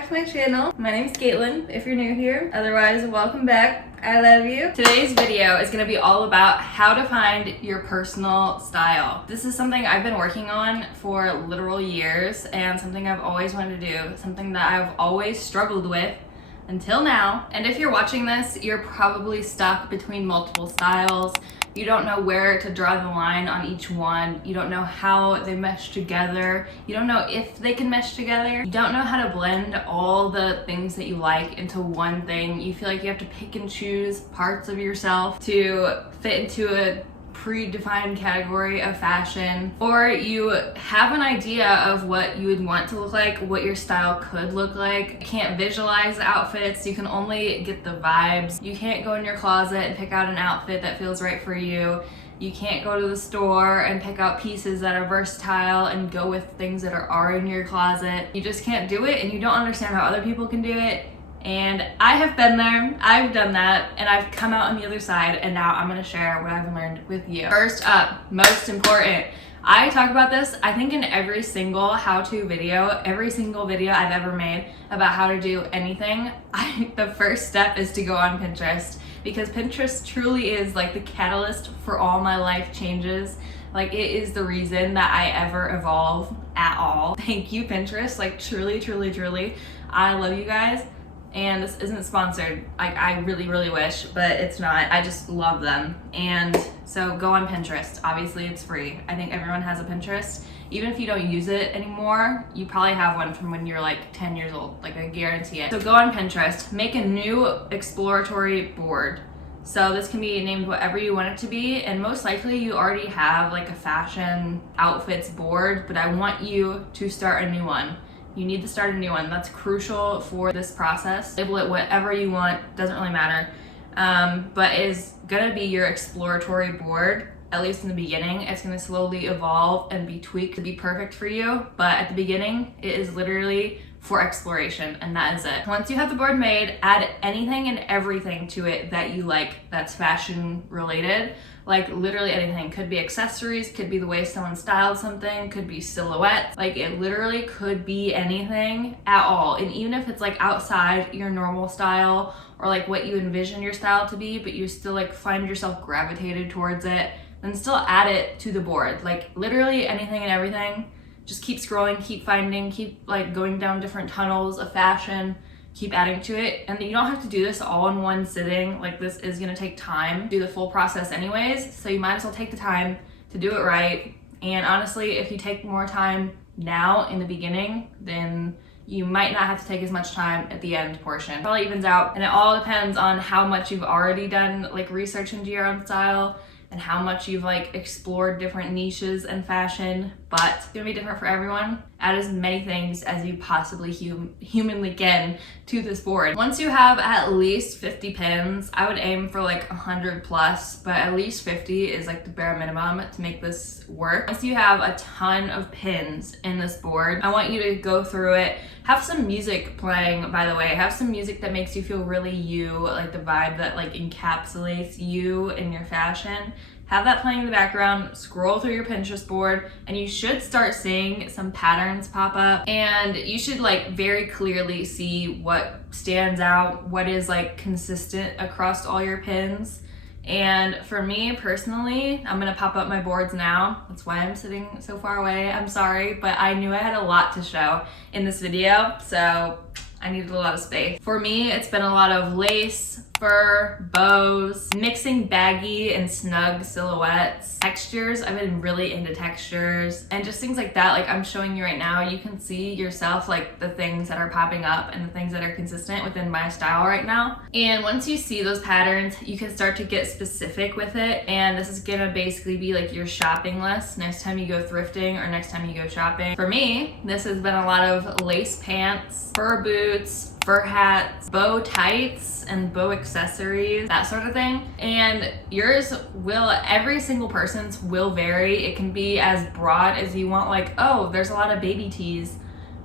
back to my channel. My name is Caitlin, if you're new here. Otherwise, welcome back. I love you. Today's video is gonna be all about how to find your personal style. This is something I've been working on for literal years and something I've always wanted to do, something that I've always struggled with until now. And if you're watching this, you're probably stuck between multiple styles. You don't know where to draw the line on each one. You don't know how they mesh together. You don't know if they can mesh together. You don't know how to blend all the things that you like into one thing. You feel like you have to pick and choose parts of yourself to fit into a predefined category of fashion, or you have an idea of what you would want to look like, what your style could look like. You can't visualize the outfits, you can only get the vibes. You can't go in your closet and pick out an outfit that feels right for you. You can't go to the store and pick out pieces that are versatile and go with things that are already in your closet. You just can't do it, and you don't understand how other people can do it. And I have been there, I've done that, and I've come out on the other side, and now I'm gonna share what I've learned with you. First up, most important, I talk about this, I think, in every single how-to video, every single video I've ever made about how to do anything. The first step is to go on Pinterest, because Pinterest truly is like the catalyst for all my life changes. Like, it is the reason that I ever evolve at all. Thank you, Pinterest. Like, truly, truly, truly, I love you guys. And this isn't sponsored, like, I really, really wish, but it's not. I just love them. And so go on Pinterest. Obviously it's free. I think everyone has a Pinterest. Even if you don't use it anymore, you probably have one from when you're like 10 years old, like, I guarantee it. So go on Pinterest, make a new exploratory board. So this can be named whatever you want it to be, and most likely you already have like a fashion outfits board, but I want you to start a new one. You need to start a new one. That's crucial for this process. Label it whatever you want, doesn't really matter. But it is gonna be your exploratory board, at least in the beginning. It's gonna slowly evolve and be tweaked to be perfect for you. But at the beginning, it is literally for exploration, and that is it. Once you have the board made, add anything and everything to it that you like that's fashion related. Like, literally anything. Could be accessories, could be the way someone styled something, could be silhouettes. Like, it literally could be anything at all. And even if it's like outside your normal style, or like what you envision your style to be, but you still like find yourself gravitated towards it, then still add it to the board. Like, literally anything and everything. Just keep scrolling, keep finding, keep like going down different tunnels of fashion, keep adding to it. And you don't have to do this all in one sitting. Like, this is gonna take time to do the full process anyways, so you might as well take the time to do it right. And honestly, if you take more time now in the beginning, then you might not have to take as much time at the end portion. It probably evens out, and it all depends on how much you've already done like research into your own style and how much you've like explored different niches and fashion, but it's gonna be different for everyone. Add as many things as you possibly humanly can to this board. Once you have at least 50 pins, I would aim for like 100 plus, but at least 50 is like the bare minimum to make this work. Once you have a ton of pins in this board, I want you to go through it. Have some music playing, by the way. Have some music that makes you feel really you, like the vibe that like encapsulates you and your fashion. Have that playing in the background, scroll through your Pinterest board, and you should start seeing some patterns pop up, and you should like very clearly see what stands out, what is like consistent across all your pins. And for me personally, I'm gonna pop up my boards now. That's why I'm sitting so far away. I'm sorry, but I knew I had a lot to show in this video, so I needed a lot of space. For me, it's been a lot of lace, fur, bows, mixing baggy and snug silhouettes, textures. I've been really into textures and just things like that. Like, I'm showing you right now, you can see yourself like the things that are popping up and the things that are consistent within my style right now. And once you see those patterns, you can start to get specific with it. And this is gonna basically be like your shopping list next time you go thrifting or next time you go shopping. For me, this has been a lot of lace pants, fur boots, fur hats, bow tights, and bow accessories, that sort of thing. And yours will, every single person's will vary. It can be as broad as you want, like, oh, there's a lot of baby tees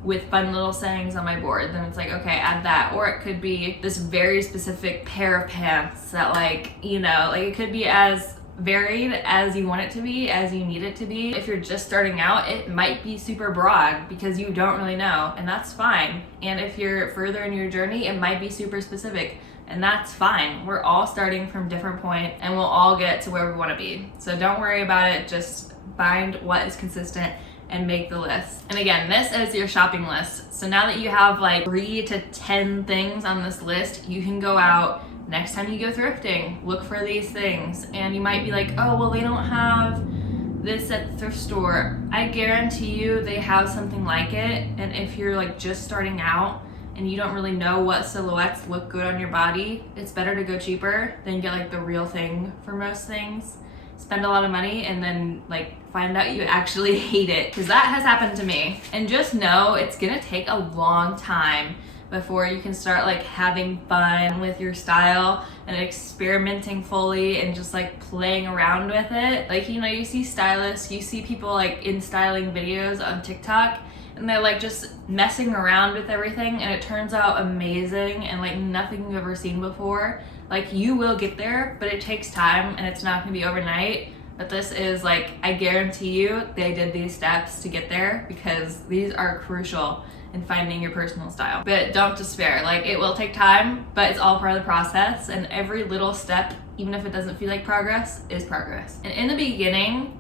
with fun little sayings on my board, then it's like, okay, add that. Or it could be this very specific pair of pants that, like, you know, like, it could be as varied as you want it to be, as you need it to be. If you're just starting out, it might be super broad because you don't really know, and that's fine. And if you're further in your journey, it might be super specific, and that's fine. We're all starting from different points, and we'll all get to where we want to be. So don't worry about it. Just find what is consistent and make the list. And again, this is your shopping list. So now that you have like 3 to 10 things on this list, you can go out next time you go thrifting, look for these things. And you might be like, oh, well, they don't have this at the thrift store. I guarantee you they have something like it. And if you're like just starting out and you don't really know what silhouettes look good on your body, it's better to go cheaper than get like the real thing for most things. Spend a lot of money and then like find out you actually hate it, because that has happened to me. And just know it's gonna take a long time before you can start like having fun with your style and experimenting fully and just like playing around with it. Like, you know, you see stylists, you see people like in styling videos on TikTok, and they're like just messing around with everything, and it turns out amazing and like nothing you've ever seen before. Like, you will get there, but it takes time and it's not gonna be overnight. But this is like, I guarantee you they did these steps to get there, because these are crucial in finding your personal style. But don't despair, like it will take time, but it's all part of the process, and every little step, even if it doesn't feel like progress, is progress. And in the beginning,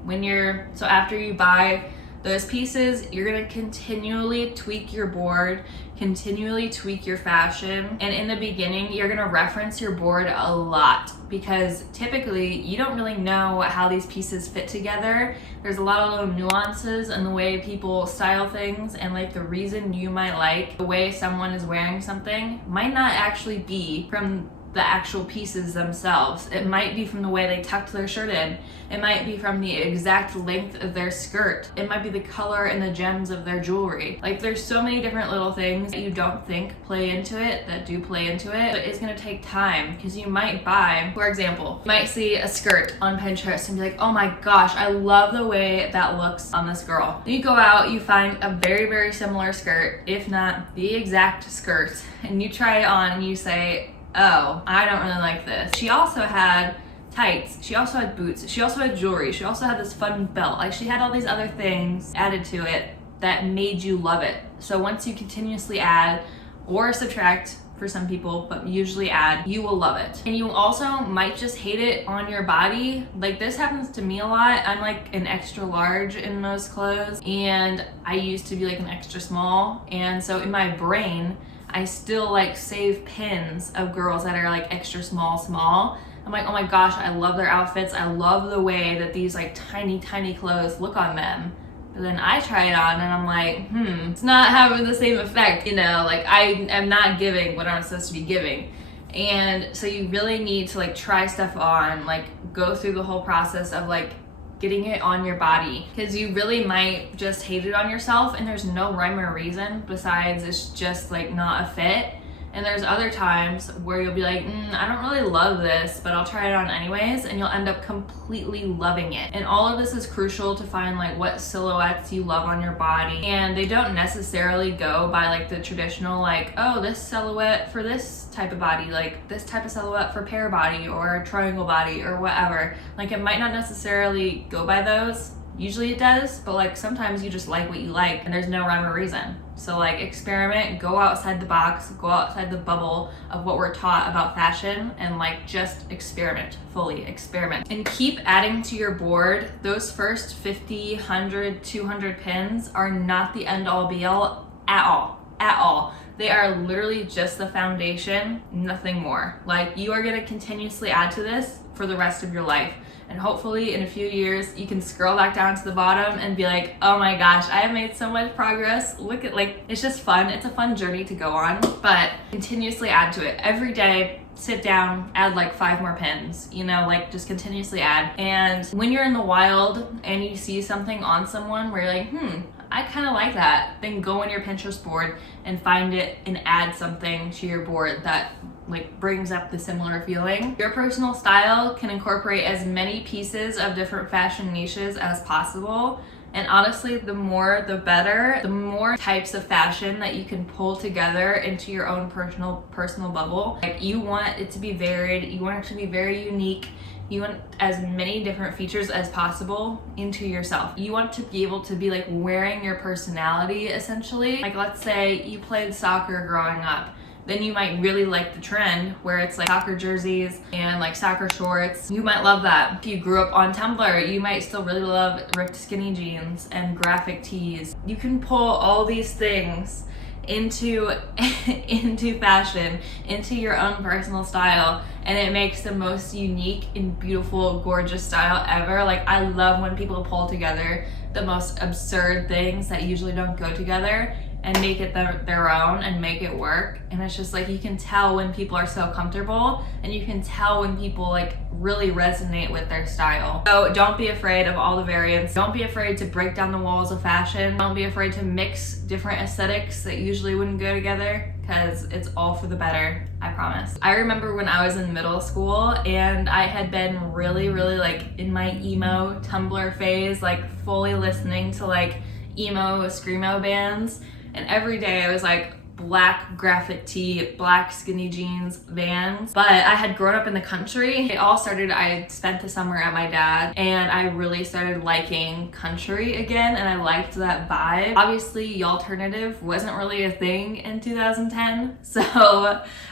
so after you buy those pieces, you're gonna continually tweak your board, continually tweak your fashion. And in the beginning, you're gonna reference your board a lot, because typically you don't really know how these pieces fit together. There's a lot of little nuances in the way people style things, and like the reason you might like the way someone is wearing something might not actually be from the actual pieces themselves. It might be from the way they tucked their shirt in. It might be from the exact length of their skirt. It might be the color and the gems of their jewelry. Like, there's so many different little things that you don't think play into it that do play into it, but it's gonna take time, because you might buy, for example, you might see a skirt on Pinterest and be like, oh my gosh, I love the way that looks on this girl. Then you go out, you find a very, very similar skirt, if not the exact skirt, and you try it on and you say, oh, I don't really like this. She also had tights, she also had boots, she also had jewelry, she also had this fun belt. Like, she had all these other things added to it that made you love it. So once you continuously add or subtract for some people, but usually add, you will love it. And you also might just hate it on your body. Like, this happens to me a lot. I'm like an extra large in most clothes, and I used to be like an extra small. And so in my brain, I still like save pins of girls that are like extra small. I'm like, oh my gosh, I love their outfits. I love the way that these like tiny clothes look on them. But then I try it on and I'm like, it's not having the same effect, you know, like I am not giving what I'm supposed to be giving. And so you really need to like try stuff on, like go through the whole process of like getting it on your body, because you really might just hate it on yourself and there's no rhyme or reason besides it's just like not a fit. And there's other times where you'll be like, I don't really love this, but I'll try it on anyways, and you'll end up completely loving it. And all of this is crucial to find like what silhouettes you love on your body. And they don't necessarily go by like the traditional like, oh, this silhouette for this type of body, like this type of silhouette for pear body or triangle body or whatever. Like, it might not necessarily go by those. Usually it does, but like sometimes you just like what you like and there's no rhyme or reason. So like, experiment, go outside the box, go outside the bubble of what we're taught about fashion, and like just experiment, fully experiment. And keep adding to your board. Those first 50, 100, 200 pins are not the end all be all at all. They are literally just the foundation, nothing more. Like, you are gonna continuously add to this for the rest of your life. And hopefully in a few years, you can scroll back down to the bottom and be like, oh my gosh, I have made so much progress. Look at, like, it's just fun. It's a fun journey to go on, but continuously add to it. Every day, sit down, add like 5 more pins, you know, like just continuously add. And when you're in the wild and you see something on someone where you're like, I kind of like that, then go on your Pinterest board and find it and add something to your board that like brings up the similar feeling. Your personal style can incorporate as many pieces of different fashion niches as possible. And honestly, the more the better. The more types of fashion that you can pull together into your own personal bubble. Like, you want it to be varied, you want it to be very unique, You want as many different features as possible into yourself. You want to be able to be like wearing your personality essentially. Like let's say you played soccer growing up. Then you might really like the trend where it's like soccer jerseys and like soccer shorts. You might love that. If you grew up on Tumblr, you might still really love ripped skinny jeans and graphic tees. You can pull all these things into fashion, into your own personal style, and it makes the most unique and beautiful, gorgeous style ever. Like I love when people pull together the most absurd things that usually don't go together and make it their own and make it work. And it's just like you can tell when people are so comfortable, and you can tell when people like really resonate with their style. So don't be afraid of all the variants. Don't be afraid to break down the walls of fashion. Don't be afraid to mix different aesthetics that usually wouldn't go together, because it's all for the better, I promise. I remember when I was in middle school and I had been really like in my emo Tumblr phase, like fully listening to like emo screamo bands. And every day I was like black graphic tee, black skinny jeans, Vans. But I had grown up in the country. It all started, I spent the summer at my dad, and I really started liking country again, and I liked that vibe. Obviously, alternative wasn't really a thing in 2010. So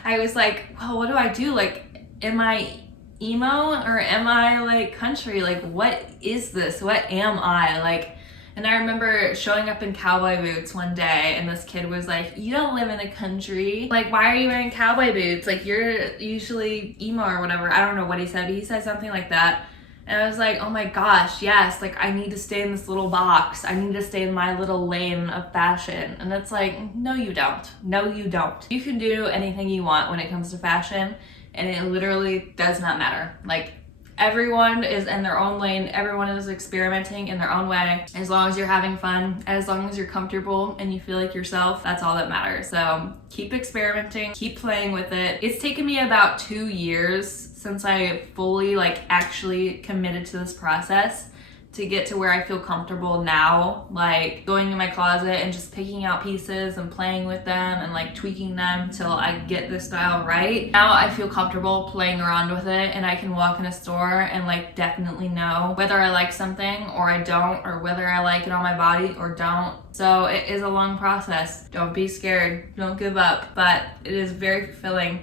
I was like, well, what do I do? Like, am I emo or am I like country? Like, what is this? What am I? Like, and I remember showing up in cowboy boots one day, and this kid was like, you don't live in the country. Like, why are you wearing cowboy boots? Like, you're usually emo or whatever. I don't know what he said, but he said something like that. And I was like, oh my gosh, yes, like I need to stay in this little box. I need to stay in my little lane of fashion. And it's like, no, you don't. No, you don't. You can do anything you want when it comes to fashion, and it literally does not matter. Like, everyone is in their own lane. Everyone is experimenting in their own way. As long as you're having fun, as long as you're comfortable and you feel like yourself, that's all that matters. So keep experimenting, keep playing with it. It's taken me about 2 years since I fully like actually committed to this process to get to where I feel comfortable now, like going in my closet and just picking out pieces and playing with them and like tweaking them till I get the style right. Now I feel comfortable playing around with it, and I can walk in a store and like definitely know whether I like something or I don't, or whether I like it on my body or don't. So it is a long process. Don't be scared, don't give up, but it is very fulfilling.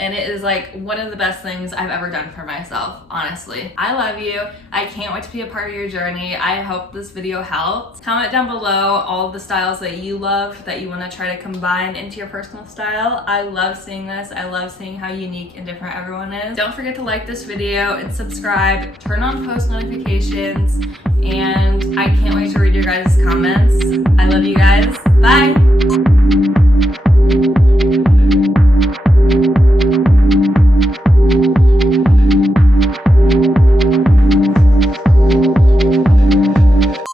And it is like one of the best things I've ever done for myself, honestly. I love you. I can't wait to be a part of your journey. I hope this video helped. Comment down below all of the styles that you love, that you want to try to combine into your personal style. I love seeing this. I love seeing how unique and different everyone is. Don't forget to like this video and subscribe. Turn on post notifications. And I can't wait to read your guys' comments. I